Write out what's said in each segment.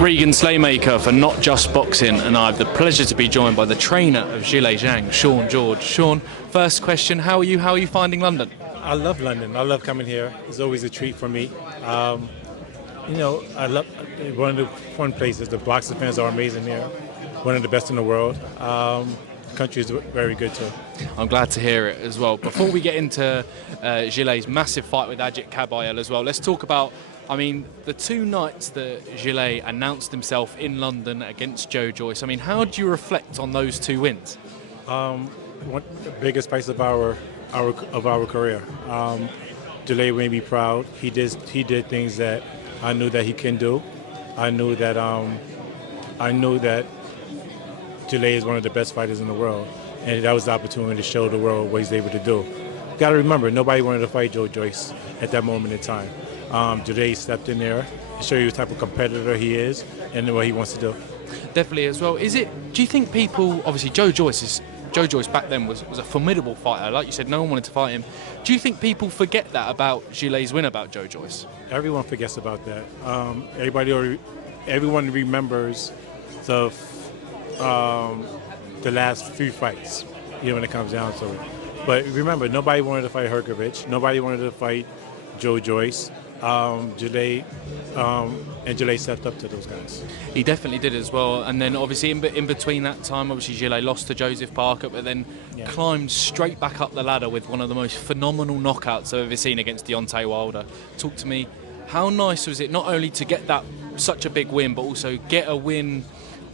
Regan Slaymaker for Not Just Boxing, and I have the pleasure to be joined by the trainer of Zhilei Zhang, Shaun George. Shaun, first question, how are you? How are you finding London? I love London. I love coming here. It's always a treat for me. I love one of the fun places. The boxing fans are amazing here. One of the best in the world. The country is very good too. I'm glad to hear it as well. Before we get into Zhilei's massive fight with Agit Kabayel as well, let's talk about, the two nights that Zhilei announced himself in London against Joe Joyce. How do you reflect on those two wins? One of the biggest fights of our career. Zhilei made me proud. He did things that I knew that he can do. I knew that Zhilei is one of the best fighters in the world, and that was the opportunity to show the world what he's able to do. Got to remember, nobody wanted to fight Joe Joyce at that moment in time. Zhilei stepped in there to show you the type of competitor he is and what he wants to do. Definitely as well. Do you think people, obviously Joe Joyce back then was a formidable fighter. Like you said, no one wanted to fight him. Do you think people forget that about Zhilei's win about Joe Joyce? Everyone forgets about that. Everyone remembers the last few fights, when it comes down to it. But remember, nobody wanted to fight Herkovich. Nobody wanted to fight Joe Joyce. Zhilei stepped up to those guys. He definitely did as well. And then obviously in between that time, obviously Zhilei lost to Joseph Parker, but then climbed straight back up the ladder with one of the most phenomenal knockouts I've ever seen against Deontay Wilder. Talk to me, how nice was it not only to get that such a big win, but also get a win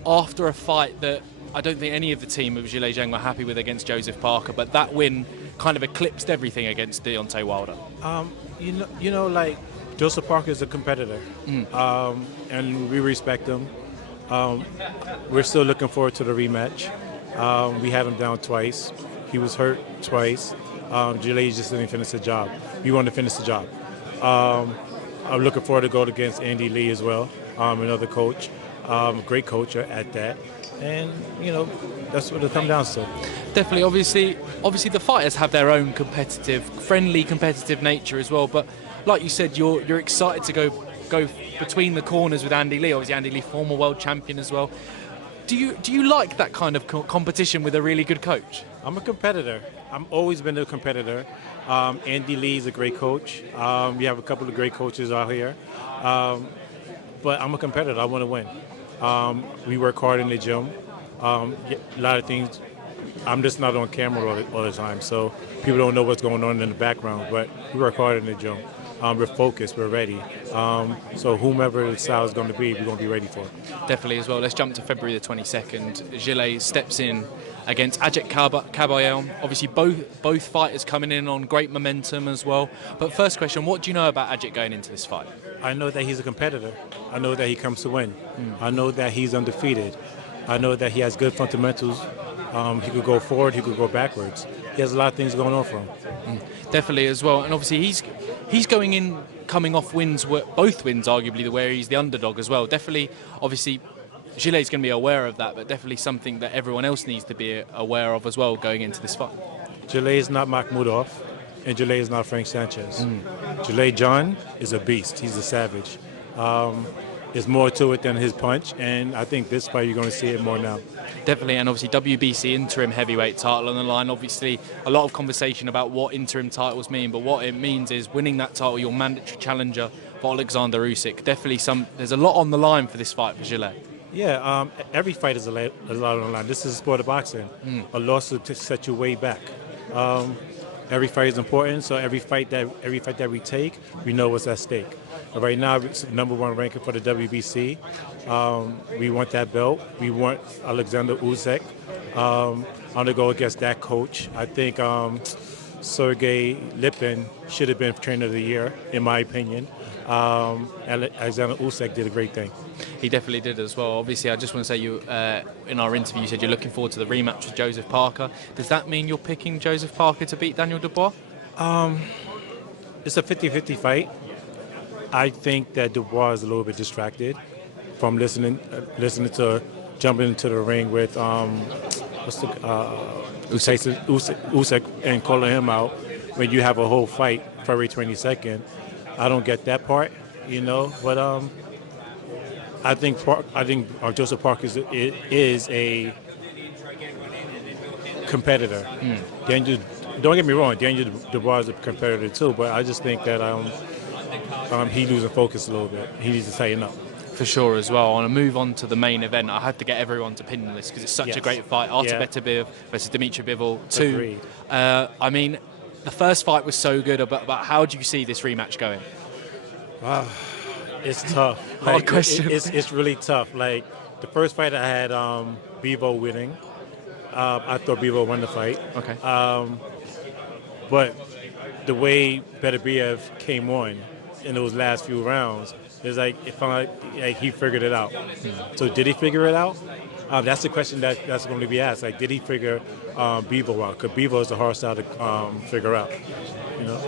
after a fight that I don't think any of the team of Zhilei Zhang were happy with against Joseph Parker, but that win kind of eclipsed everything against Deontay Wilder. Joseph Parker is a competitor, and we respect him. We're still looking forward to the rematch. We had him down twice. He was hurt twice. Zhilei just didn't finish the job. We want to finish the job. I'm looking forward to go against Andy Lee as well, another coach, great coach at that. And, that's what it comes down to. Definitely, obviously the fighters have their own friendly competitive nature as well, but like you said, you're excited to go between the corners with Andy Lee. Obviously, Andy Lee, former world champion as well. Do you like that kind of competition with a really good coach? I'm a competitor. I've always been a competitor. Andy Lee is a great coach. We have a couple of great coaches out here. But I'm a competitor. I want to win. We work hard in the gym. A lot of things. I'm just not on camera all the time, so people don't know what's going on in the background. But we work hard in the gym. We're focused. We're ready. So whomever the style is going to be, we're going to be ready for it. Definitely as well. Let's jump to February the 22nd. Zhilei steps in against Agit Kabayel. Obviously, both fighters coming in on great momentum as well. But first question, what do you know about Agit going into this fight? I know that he's a competitor. I know that he comes to win. I know that he's undefeated. I know that he has good fundamentals. He could go forward, he could go backwards. He has a lot of things going on for him. Definitely as well. And obviously he's coming off wins, both wins arguably, where he's the underdog as well. Definitely, obviously, Zhilei's going to be aware of that, but definitely something that everyone else needs to be aware of as well going into this fight. Zhilei is not Makhmudov, and Zhilei is not Frank Sanchez. Zhilei Zhang is a beast. He's a savage. There's more to it than his punch, and I think this fight you're going to see it more now. Definitely, and obviously WBC interim heavyweight title on the line. Obviously, a lot of conversation about what interim titles mean, but what it means is winning that title, your mandatory challenger for Alexander Usyk. Definitely there's a lot on the line for this fight for Zhilei. Yeah, every fight is a lot on the line. This is a sport of boxing. A loss will set you way back. Every fight is important, so every fight that we take, we know what's at stake. Right now, it's number one ranking for the WBC. We want that belt. We want Alexander Usyk. I'm going to go against that coach. I think Sergey Lipin should have been Trainer of the Year, in my opinion. Alexander Usyk did a great thing. He definitely did as well. Obviously, I just want to say you, in our interview, you said you're looking forward to the rematch with Joseph Parker. Does that mean you're picking Joseph Parker to beat Daniel Dubois? It's a 50-50 fight. I think that Dubois is a little bit distracted from listening to jumping into the ring with Usyk and calling him out when you have a whole fight February 22nd. I don't get that part, but I think Joseph Parker is a competitor. Don't get me wrong, Daniel Dubois is a competitor too, but I just think that he losing focus a little bit. He needs to tighten up. For sure as well. I want to move on to the main event. I had to get everyone to pin this because it's such a great fight. Artur Beterbiev versus Dmitry Bivol. I mean, the first fight was so good, but how do you see this rematch going? It's tough. Hard question. It's really tough. Like, the first fight I had Bivol winning. I thought Bivol won the fight. Okay. But the way Beterbiev came on in those last few rounds, it's like it felt like he figured it out. So did he figure it out? That's the question that's going to be asked. Like, did he figure Bivol out? Because Bivol is a hard style to figure out. You know.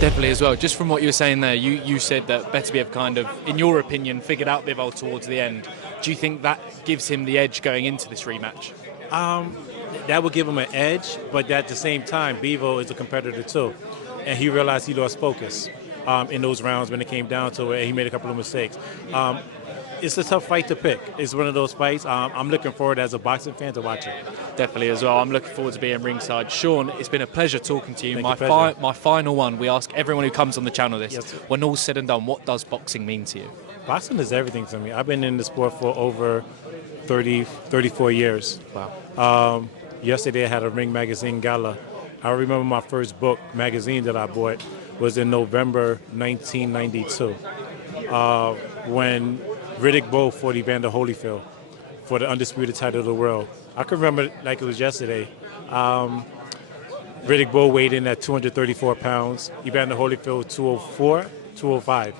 Definitely as well. Just from what you were saying there, you said that Beterbiev kind of, in your opinion, figured out Bivol towards the end. Do you think that gives him the edge going into this rematch? That would give him an edge, but at the same time, Bivol is a competitor too. And he realized he lost focus in those rounds when it came down to it. He made a couple of mistakes. It's a tough fight to pick. It's one of those fights. I'm looking forward as a boxing fan to watch it. Definitely as well. I'm looking forward to being ringside. Shaun, it's been a pleasure talking to you. My final one, we ask everyone who comes on the channel this. Yes, when all's said and done, what does boxing mean to you? Boxing is everything to me. I've been in the sport for over 34 years. Wow. Yesterday I had a Ring Magazine gala. I remember my first book magazine that I bought was in November 1992 when Riddick Bowe fought Evander Holyfield for the undisputed title of the world. I can remember it like it was yesterday. Riddick Bowe weighed in at 234 pounds. Evander Holyfield 204, 205.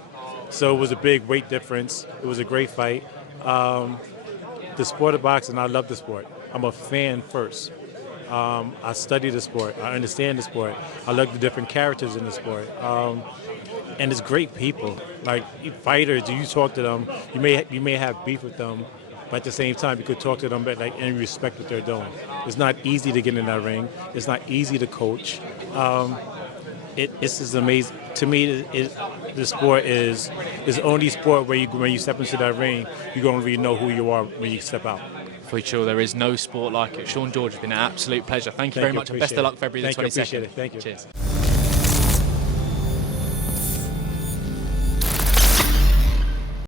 So it was a big weight difference. It was a great fight. The sport of boxing, I love the sport. I'm a fan first. I study the sport. I understand the sport. I love the different characters in the sport. And it's great people. Like fighters, you talk to them, you may have beef with them, but at the same time, you could talk to them and respect what they're doing. It's not easy to get in that ring. It's not easy to coach. It's just amazing. To me, the sport is the only sport where when you step into that ring, you're going to really know who you are when you step out. For sure, there is no sport like it. Shaun George, has been an absolute pleasure. Thank you very much, and best of luck for February the 22nd. Thank you. Cheers.